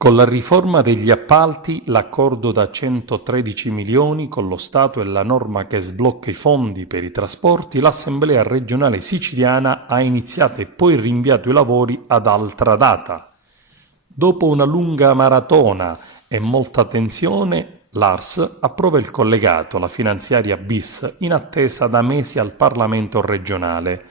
Con la riforma degli appalti, l'accordo da 113 milioni con lo Stato e la norma che sblocca i fondi per i trasporti, l'Assemblea regionale siciliana ha iniziato e poi rinviato i lavori ad altra data. Dopo una lunga maratona e molta tensione, l'ARS approva il collegato, la finanziaria bis, in attesa da mesi al Parlamento regionale.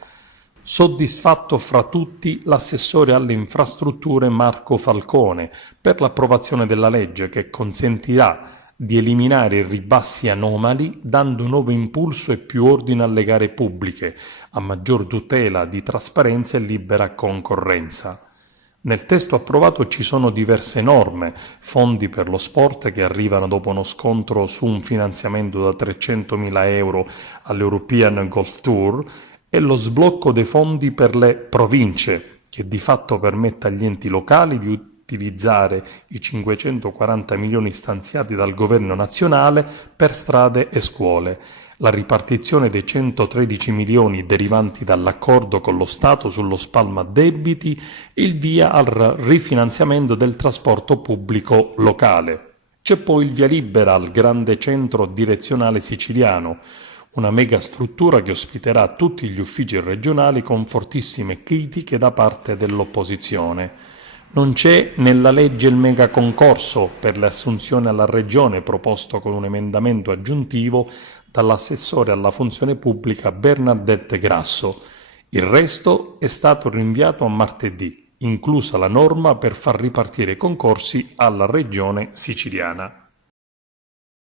Soddisfatto fra tutti l'assessore alle infrastrutture Marco Falcone per l'approvazione della legge che consentirà di eliminare i ribassi anomali dando nuovo impulso e più ordine alle gare pubbliche, a maggior tutela di trasparenza e libera concorrenza. Nel testo approvato ci sono diverse norme, fondi per lo sport che arrivano dopo uno scontro su un finanziamento da 300.000 euro all'European Golf Tour e lo sblocco dei fondi per le province, che di fatto permette agli enti locali di utilizzare i 540 milioni stanziati dal governo nazionale per strade e scuole. La ripartizione dei 113 milioni derivanti dall'accordo con lo Stato sullo spalma debiti e il via al rifinanziamento del trasporto pubblico locale. C'è poi il via libera al grande centro direzionale siciliano, una mega struttura che ospiterà tutti gli uffici regionali con fortissime critiche da parte dell'opposizione. Non c'è nella legge il mega concorso per le assunzioni alla regione proposto con un emendamento aggiuntivo dall'assessore alla funzione pubblica Bernadette Grasso. Il resto è stato rinviato a martedì, inclusa la norma per far ripartire i concorsi alla regione siciliana.